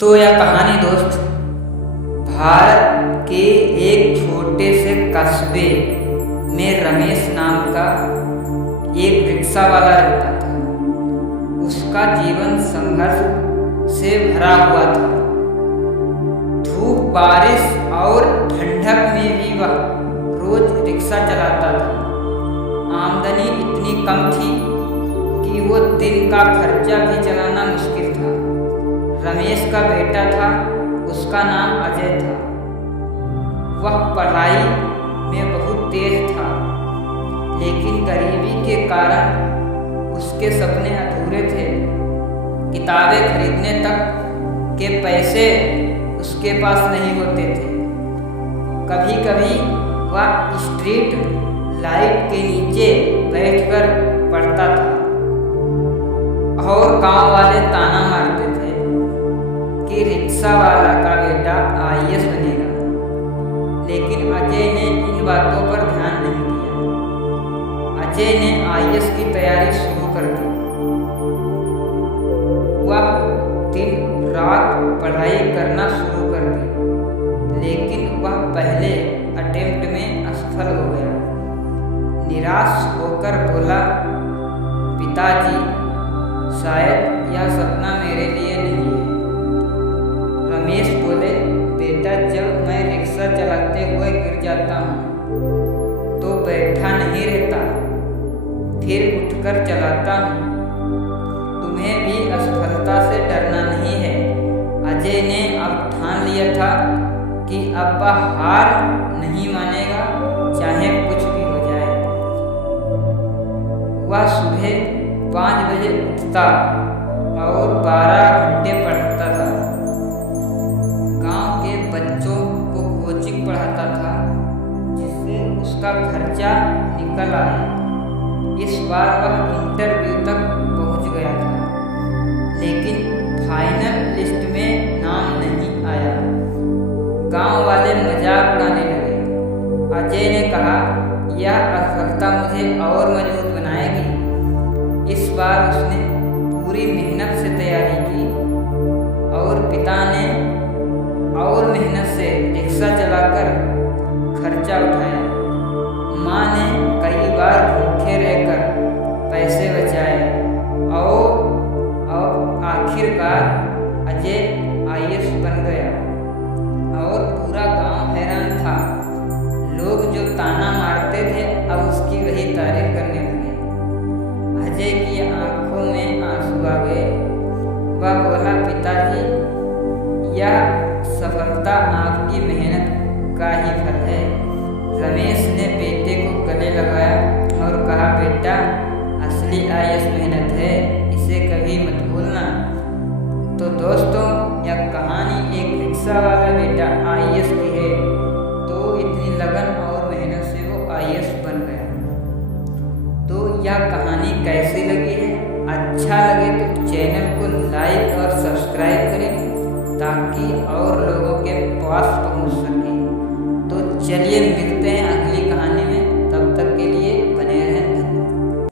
तो यह कहानी दोस्त भारत के एक छोटे से कस्बे में रमेश नाम का एक रिक्शा वाला रहता था। उसका जीवन संघर्ष से भरा हुआ था। धूप, बारिश और ठंडक में भी वह रोज रिक्शा चलाता था। आमदनी इतनी कम थी कि वो दिन का खर्चा भी चलाना मुश्किल था। रमेश का बेटा था, उसका नाम अजय था। वह पढ़ाई में बहुत तेज था, लेकिन गरीबी के कारण उसके सपने अधूरे थे। किताबें खरीदने तक के पैसे उसके पास नहीं होते थे। कभी कभी वह स्ट्रीट लाइट के नीचे बैठकर पढ़ता था और गांव वाले ताना मारते थे कि रिक्शा वाला का बेटा आईएएस बनेगा। लेकिन अजय ने इन बातों पर ध्यान नहीं दिया। अजय ने आईएएस की तैयारी शुरू कर दी। वह दिन रात पढ़ाई करना शुरू कर दी, लेकिन वह पहले अटेम्प्ट में असफल हो गया। निराश होकर बोला, पिताजी, शायद यह सपना मेरे लिए नहीं है। रमेश बोले, बेटा, जब मैं रिक्शा चलाते हुए गिर जाता हूँ तो बैठा नहीं रहता, फिर उठकर चलाता हूँ। तुम्हें भी असफलता से डरना नहीं है। अजय ने अब ठान लिया था कि अब वह हार नहीं मानेगा, चाहे कुछ भी हो जाए। वह सुबह 5 बजे उठता और 12 घंटे पढ़ता था। गांव के बच्चों को कोचिंग पढ़ाता था, जिससे उसका खर्चा निकल आए। इस बार वह इंटरव्यू तक पहुंच गया था, लेकिन फाइनल लिस्ट में नाम नहीं आया। गांव वाले मजाक उड़ाने लगे। अजय ने कहा, यह असफलता मुझे और मजबूत बनाएगी। इस बार उसने पूरी मेहनत से तैयारी की और पिता ने और मेहनत से रिक्शा चलाकर खर्चा उठाया। माँ ने कई बार भूखे रहकर पैसे बचाए और आखिरकार अजय आईएएस बन गया और पूरा गांव हैरान था। लोग जो ताना मारते थे अब उसकी वही तारीफ करने लगे। अजय की आंखों में आंसू आ गए। वह बोला, पिताजी, यह सफलता आपकी मेहनत का ही फल है। रमेश ने बेटे को गले लगाया और कहा, बेटा, असली आईएएस मेहनत है, इसे कभी मत भूलना। तो दोस्तों, यह कहानी एक रिक्शा वाला